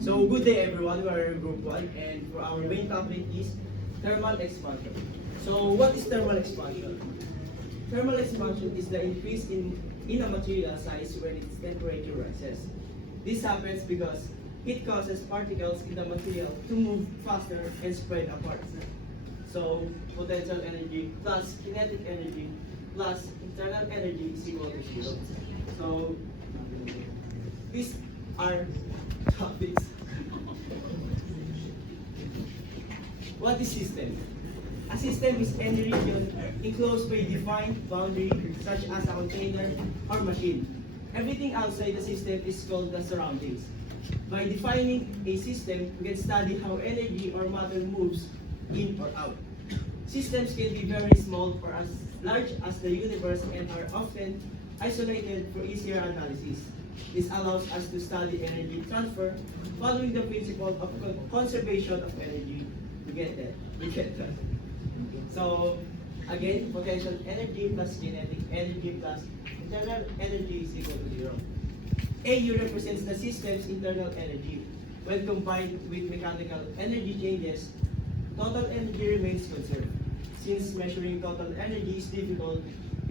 So good day everyone, we are group 1 and for our main topic is thermal expansion. So what is thermal expansion? Thermal expansion is the increase in a material size when its temperature rises. This happens because heat causes particles in the material to move faster and spread apart. So potential energy plus kinetic energy plus internal energy is equal to 0. So these are topics. What is system? A system is any region enclosed by a defined boundary such as a container or machine. Everything outside the system is called the surroundings. By defining a system, we can study how energy or matter moves in or out. Systems can be very small or as large as the universe and are often isolated for easier analysis. This allows us to study energy transfer following the principle of conservation of energy. You get that? You get that? So, again, potential energy plus kinetic energy plus internal energy is equal to 0. AU represents the system's internal energy. When combined with mechanical energy changes, total energy remains conserved. Since measuring total energy is difficult,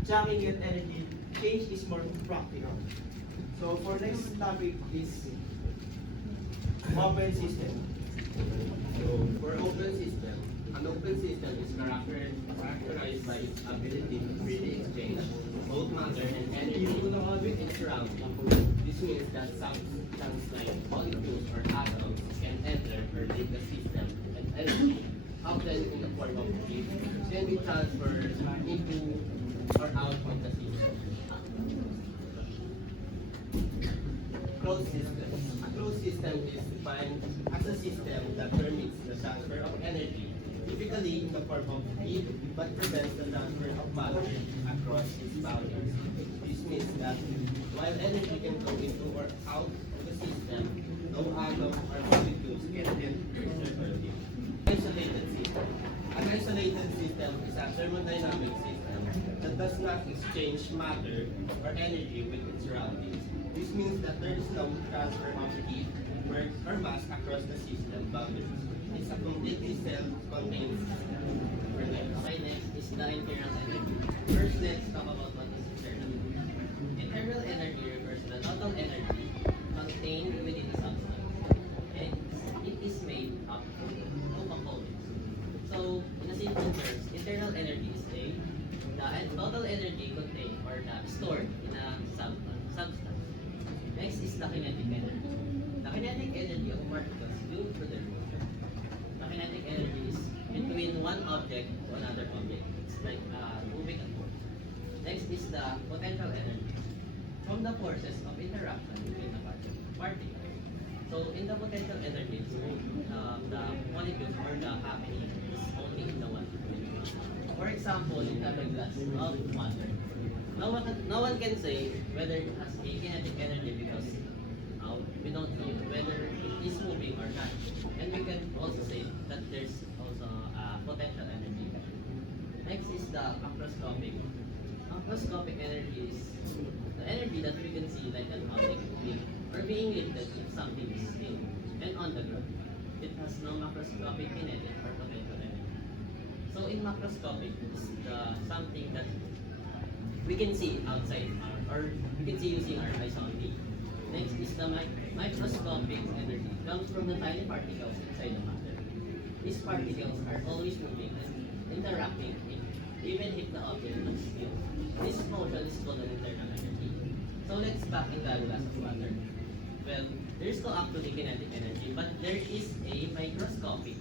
tracking net energy change is more practical. So for next topic is open system. So for open system, an open system is characterized by its ability to freely exchange both matter and energy with its surroundings. This means that substances like molecules or atoms can enter or leave the system, and energy, often in the form of heat, can be transferred into or out of the system. Closed system. A closed system is defined as a system that permits the transfer of energy, typically in the form of heat, but prevents the transfer of matter across its boundaries. This means that while energy can go into or out of the system, no atom or molecules can enter or leave. Isolated system. An isolated system is a thermodynamic system that does not exchange matter or energy with its surroundings. This means that there is no transfer of heat, work, or mass across the system boundaries. It's a completely self-contained system. Okay, next is the internal energy. First, let's talk about what is internal energy. Internal energy refers to the total energy contained within a substance. And it is made up of two components. So, in a simple terms, internal energy is the total energy contained or stored in a substance. Next is the kinetic energy. The kinetic energy of particles due to their motion. The kinetic energy is between one object to another object. It's like moving and force. Next is the potential energy from the forces of interaction between the particles. So in the potential energy, the molecules or the happening is only in the one. For example, in the glass of water. No one can say whether it has a kinetic energy because we don't know whether it is moving or not. And we can also say that there's also potential energy. Next is the macroscopic. Macroscopic energy is the energy that we can see like an object moving or being lifted if something is still and on the ground. It has no macroscopic kinetic or potential energy. So in macroscopic, it's something that we can see outside or we can see using our eyes only. Next is the microscopic energy. It comes from the tiny particles inside the matter. These particles are always moving and interacting even if the object looks still. This motion is called an internal energy. So let's back in the glass of water. Well, there is no actually kinetic energy, but there is a microscopic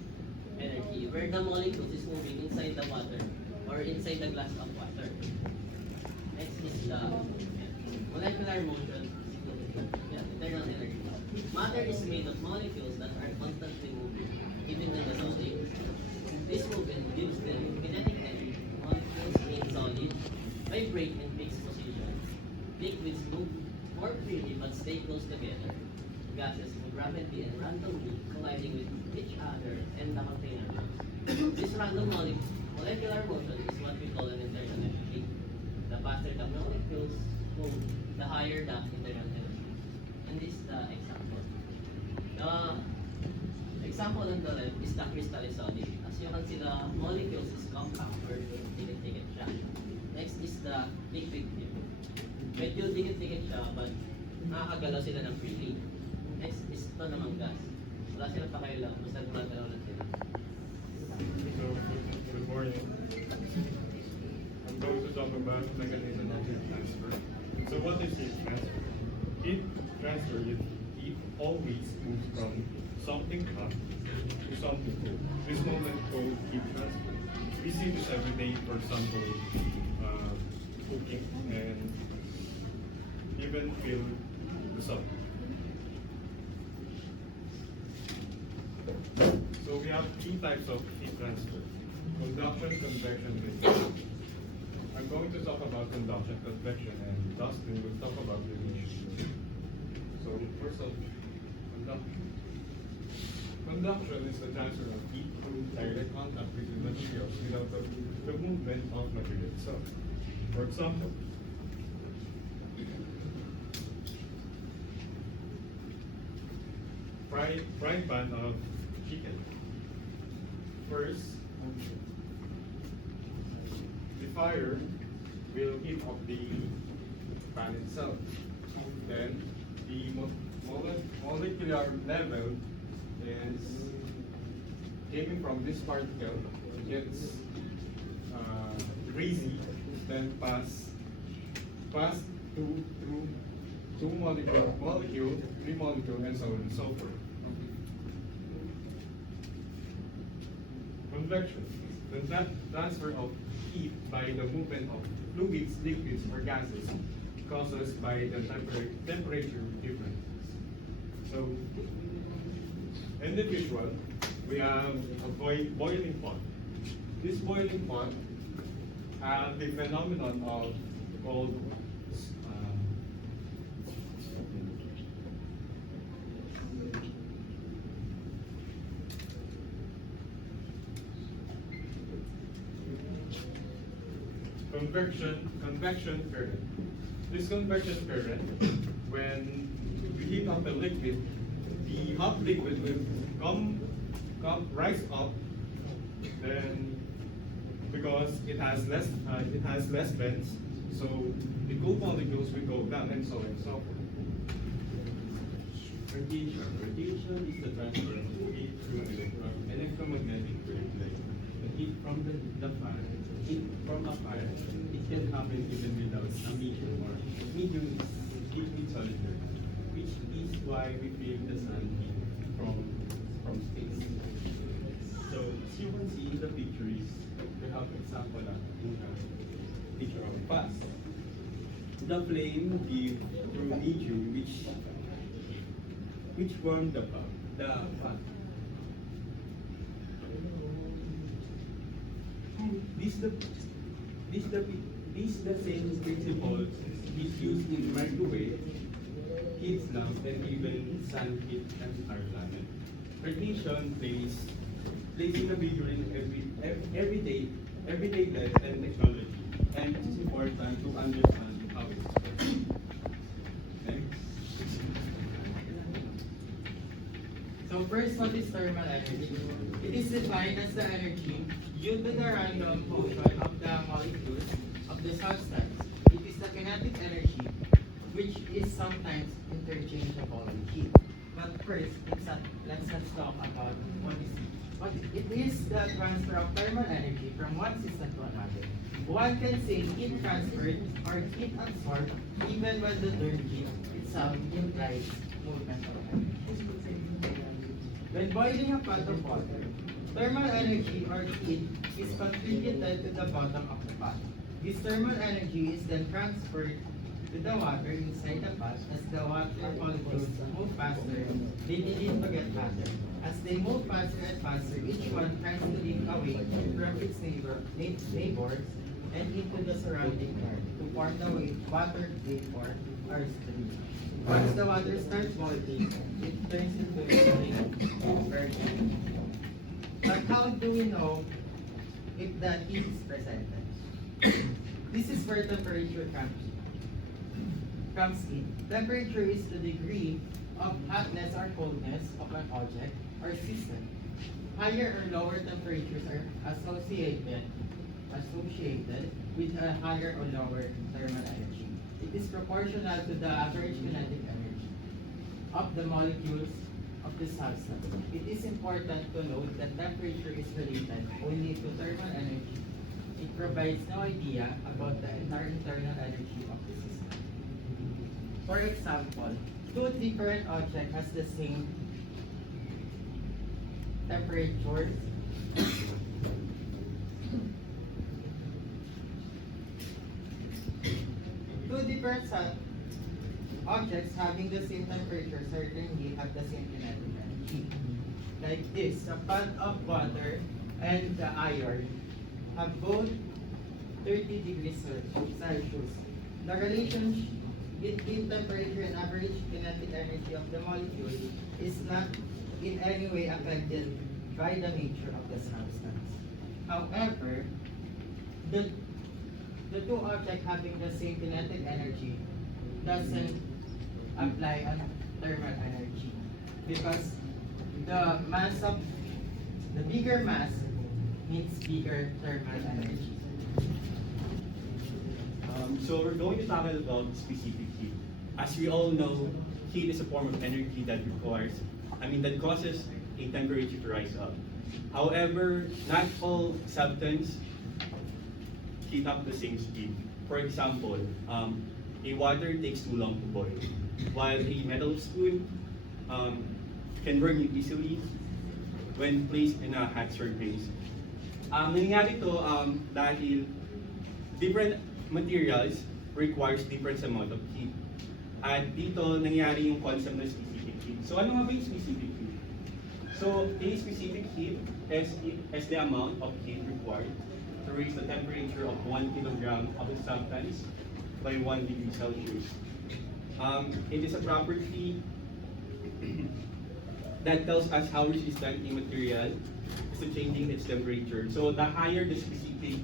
energy where the molecules is moving inside the water or inside the glass of water. Next is the molecular motion, internal energy. Matter is made of molecules that are constantly moving, even when the solid. This movement gives them kinetic energy. Molecules in solid vibrate in fixed positions. Liquids move more freely but stay close together. Gases move rapidly and randomly, colliding with each other and the container moves. This random molecular motion is what we call an internal energy. The faster the molecules move, the higher the internal energy. And this is the example. The The example on the left is the crystal is solid. As you can see, the molecules is compact or dikit-dikit siya. Next is the liquid. Medyo dikit-dikit siya, but nakakagalaw sila ng freely. Next is ito naman gas. Wala silang pakailan, basta gumagalaw lang sila. So, good morning. I'm going to talk about mechanism of heat transfer. So what is heat transfer? Heat transfer is heat always moves from something hot to something cold. This moment called heat transfer. We see this every day, for example, cooking and even feel the sun. So we have three types of heat transfer: conduction, convection, radiation. I'm going to talk about conduction, convection, and Dustin will talk about radiation. So first of conduction. Conduction is the transfer of heat through direct contact between materials without the movement of material itself. For example, frying pan of chicken. First, the fire will heat up the pan itself. Then, the molecular level is coming from this particle, gets greasy, then pass through two molecule, three molecule, and so on and so forth. Convection, the transfer of heat by the movement of fluids, liquids, or gases caused by the temperature differences. So, in the visual, we have a boiling pot. This boiling pot has the phenomenon of called convection current. This convection current, when you heat up a liquid, the hot liquid will rise up, then because it has less vents, so the cool molecules will go down, and so on and so forth. Radiation. Radiation is the transfer of heat through electromagnetic wave, like the heat from the fire, heat from a fire. It can happen even without a medium, or medium is heat with solid earth, which is why we feel the sun heat from space. So as you can see in the pictures, we have example in the picture of fast. The flame give through medium which form the fat. This the same principle is used in microwave, heat lamp, and even sun heat and star planet. Radiation plays in a major in everyday life and technology, and it is important to understand how it works. Next. So first, what is thermal energy? It is defined as the energy due to the random motion of the molecules of the substance. It is the kinetic energy, which is sometimes interchangeable with heat. But first, let's talk about what is heat. It is the transfer of thermal energy from one system to another. One can say heat transferred or heat absorbed even when the term heat itself implies movement of energy. When boiling a pot of water, thermal energy or heat is contributed to the bottom of the pot. This thermal energy is then transferred to the water inside the pot. As the water molecules move faster, they begin to get hotter. As they move faster and faster, each one tries to leap away from its neighbors and into the surrounding air to form the water vapor or steam. Once the water starts boiling, it turns into a version. But how do we know if the heat is presented? This is where temperature comes in. Temperature is the degree of hot hotness or coldness of an object or system. Higher or lower temperatures are associated with a higher or lower thermal energy. It is proportional to the average kinetic energy of the molecules of the substance. It is important to note that temperature is related only to thermal energy. It provides no idea about the entire internal energy of the system. For example, two different objects has the same temperature. Two different objects having the same temperature certainly have the same kinetic energy. Like this, the pot of water and the iron have both 30 degrees Celsius. The relationship between temperature and average kinetic energy of the molecule is not in any way affected by the nature of the substance. However, the two objects having the same kinetic energy doesn't apply on thermal energy because the bigger mass means bigger thermal energy. So we're going to talk about specific heat. As we all know, heat is a form of energy that that causes a temperature to rise up. However, not all substances heat up the same speed. For example, a water takes too long to boil, while a metal spoon can burn you easily when placed in a hot surface. Nangyayari to dahil different materials requires different amount of heat. At dito, nangyari yung concept ng specific heat. So ano nga ba yung specific heat? So, a specific heat is the amount of heat required to raise the temperature of 1 kilogram of a substance by 1 degree Celsius. It is a property that tells us how resistant a material is to changing its temperature. So, the higher the specific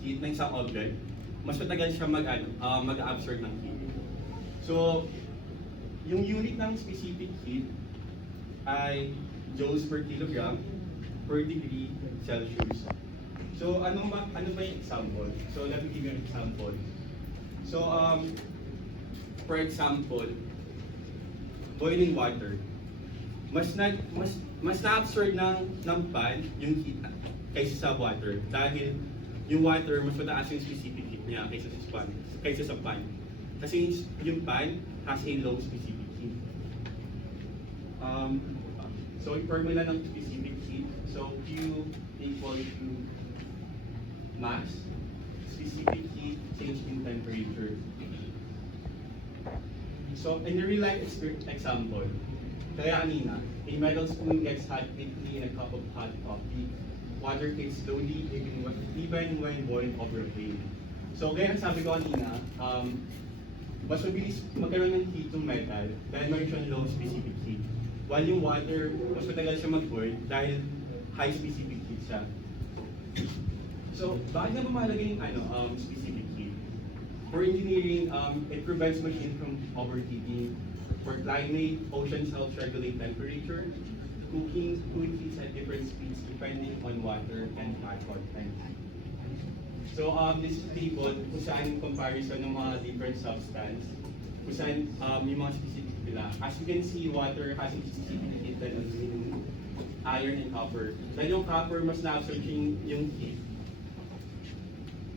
heat ng isang object, mas matagal siya mag-absorb ng heat. So, yung unit ng specific heat ay joules per kilogram per degree Celsius. So, ano ba yung example? So, let me give you an example. So, for example, boiling water. Mas na-absorb ng pan yung heat kaysa sa water dahil yung water mas mataas yung specific heat niya kaysa sa pan. Kasi yung pan has a low specific heat. So yung formula ng specific heat, so Q equal to mass, specific heat change in temperature. So in the real life example, kaya kanina, a metal spoon gets hot quickly in a cup of hot coffee. Water heats slowly even when boiled over a flame. So kaya sabi ko kanina, mas mabilis magkaroon ng heat yung metal dahil mayroon siyang low specific heat. While yung water, mas matagal siya mag-boil dahil high specific heat siya. So, bakit nga ba mahalaga yung specific heat? For engineering, it prevents machine from overheating. For climate, oceans help regulate temperature. Cooking, food heats at different speeds depending on water and fat content. So, this is a table kung saan comparison ng mga different substance, kung saan yung mga specific nila. As you can see, water has a specific heat than aluminum, iron, and copper. Dahil yung copper, mas na-absorb yung heat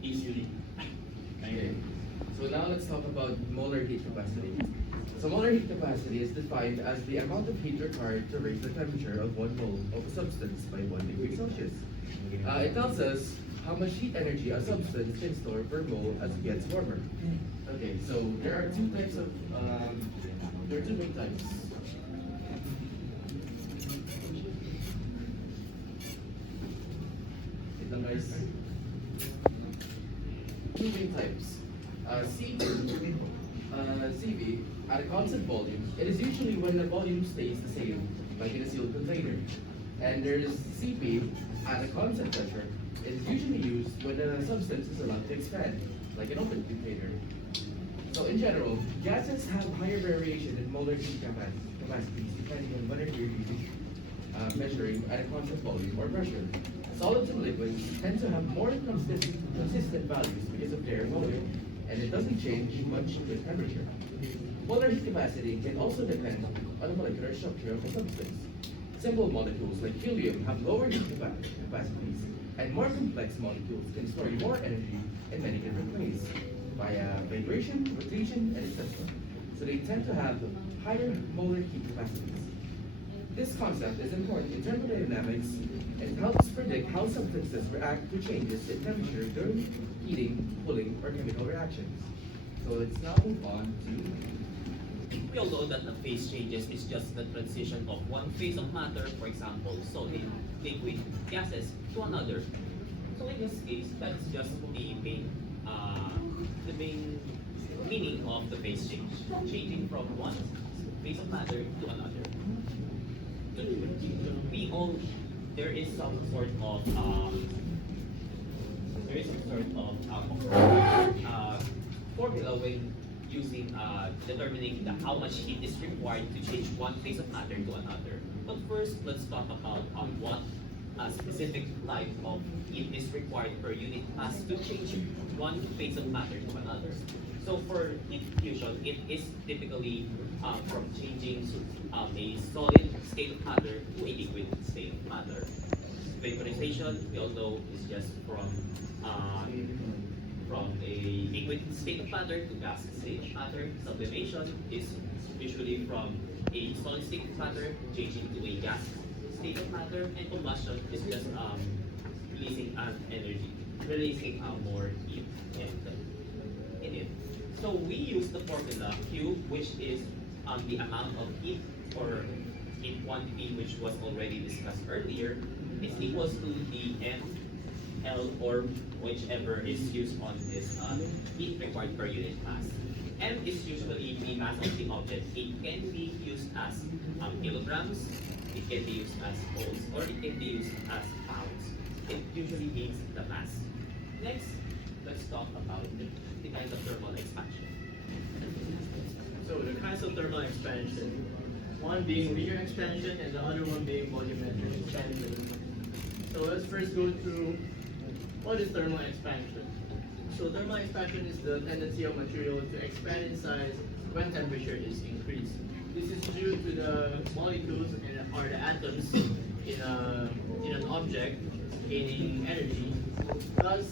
easily. Okay. So now let's talk about molar heat capacity. So molar heat capacity is defined as the amount of heat required to raise the temperature of 1 mole of a substance by 1 degree Celsius. It tells us how much heat energy a substance can store per mole as it gets warmer. Okay, so there are two types of, there are two main types. Wait lang guys. Two main types. Cv, at a constant volume, it is usually when the volume stays the same, like in a sealed container. And there's Cp, at a constant pressure, it is usually used when a substance is allowed to expand, like an open container. So in general, gases have higher variation in molar heat capacities depending on whether you're using measuring at a constant volume or pressure. Solids and liquids tend to have more consistent values because of their molar, and it doesn't change much with temperature. Molar heat capacity can also depend on the molecular structure of a substance. Simple molecules like helium have lower heat capacities, and more complex molecules can store more energy in many different ways, via vibration, rotation, and etc. So they tend to have higher molar heat capacities. This concept is important in thermodynamics and helps predict how substances react to changes in temperature during heating, cooling, or chemical reactions. So let's now move on to We all know that the phase changes is just the transition of one phase of matter, for example, solid, liquid, gases, to another. So in this case, that's just the main meaning of the phase change, changing from one phase of matter to another. We all there is some sort of formula when using determining how much heat is required to change one phase of matter to another. But first, let's talk about what specific type of heat is required per unit mass to change one phase of matter to another. So for heat fusion, it is typically from changing a solid state of matter to a liquid state of matter. Vaporization, we all know, is just from a liquid state of matter to gas state of matter. Sublimation is usually from a solid state of matter changing to a gas state of matter, and combustion is just releasing energy, releasing more heat in it. So we use the formula Q, which is the amount of heat or heat quantity, which was already discussed earlier, is equals to the ML, or whichever is used on this heat required per unit mass. M is usually the mass of the object. It can be used as kilograms, it can be used as moles, or it can be used as pounds. It usually means the mass. Next, let's talk about the kinds of thermal expansion. So the kinds of thermal expansion, one being linear expansion and the other one being volumetric expansion. So let's first go through what is thermal expansion. So thermal expansion is the tendency of material to expand in size when temperature is increased. This is due to the molecules or the atoms in an object gaining energy. Thus,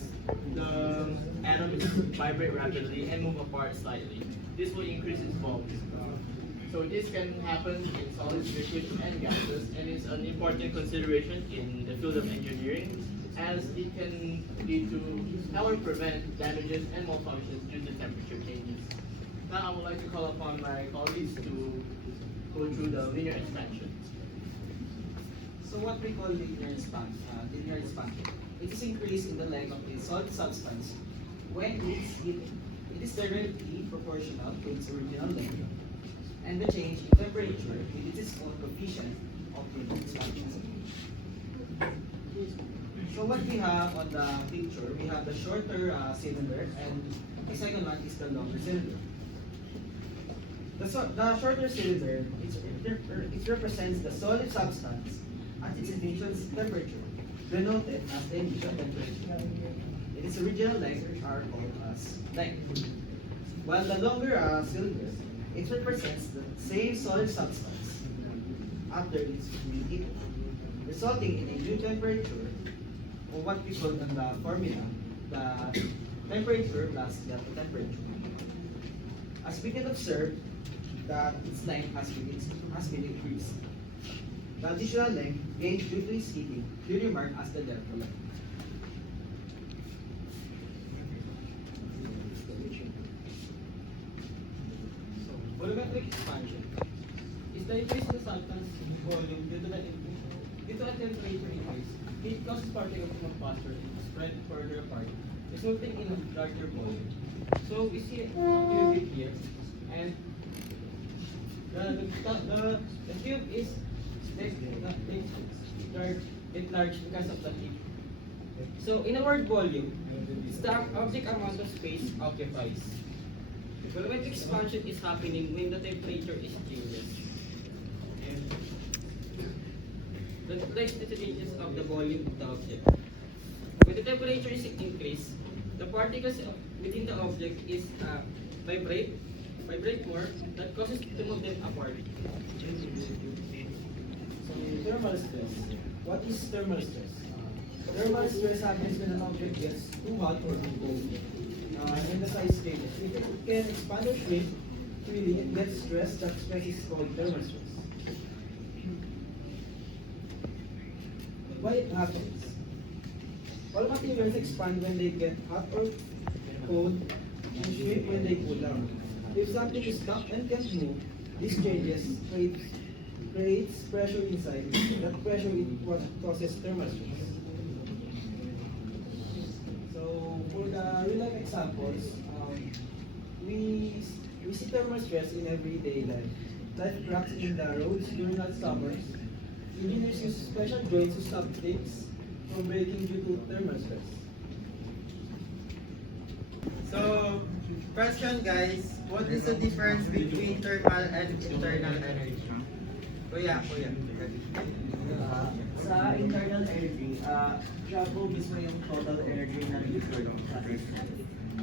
the atoms vibrate rapidly and move apart slightly. This will increase its volume. So this can happen in solids, liquids, and gases, and is an important consideration in the field of engineering, as it can lead to or prevent damages and malfunctions due to temperature changes. Now I would like to call upon my colleagues to go through the linear expansion. So what we call linear expansion, it is increase in the length of a solid substance when it is heated. It is directly proportional to its original length, and the change in temperature it is called coefficient of the expansion. So what we have on the picture, we have the shorter cylinder, and the second one is the longer cylinder. The shorter cylinder, it represents the solid substance at its initial temperature, denoted as the initial temperature. Its original length are called as length. While the longer cylinder, it represents the same solid substance after it's reheated, resulting in a new temperature, or what we call in the formula, the temperature plus delta temperature. As we can observe, that its length has been increased. The additional length gained due to its heating, clearly marked as the delta length. So volumetric expansion is the increase in the substance volume due to a temperature increase. It causes particles to move faster and spread further apart, resulting in a larger volume. So we see a cube here, and the cube is large because of the heat. So in a word, volume is the object amount of space occupies. Volumetric expansion is happening when the temperature is changes. That reflects the changes of the volume of the object. When the temperature is increased, the particles within the object is vibrate more, that causes to move them apart. So, thermal stress. What is thermal stress? Thermal stress happens when an object gets too hot or too cold. When the size changes. If it can expand or shrink, freely it gets stressed. That stress is called thermal stress. Why it happens? All materials expand when they get hot or cold and shrink when they cool down. If something is stuck and can't move, these changes creates pressure inside. That pressure is what causes thermal stress. So for the real life examples, we see thermal stress in everyday life. Like cracks in the roads during hot summers. Engineers use special joints to stop things from breaking due to thermal stress. So, question guys, what is the difference between thermal and internal energy? Kuya. Sa internal energy, siya po mismo yung total energy na reserve sa system.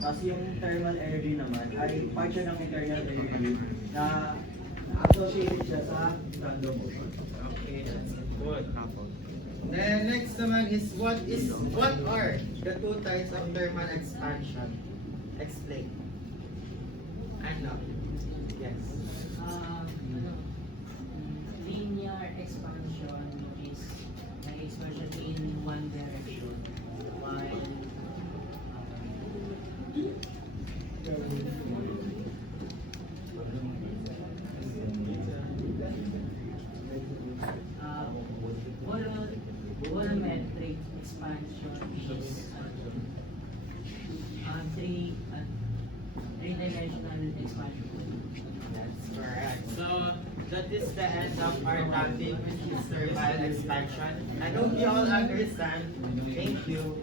Tapos yung thermal energy naman ay part siya ng internal energy na associated siya sa random motion. Okay, that's good. Then next naman is what are the two types of thermal expansion? Explain. Ano? Yes. Linear expansion is an expansion in one direction, while volumetric expansion is three-dimensional expansion. That's correct. So that is the end of our topic, which is thermal expansion. I hope you all understand. Thank you.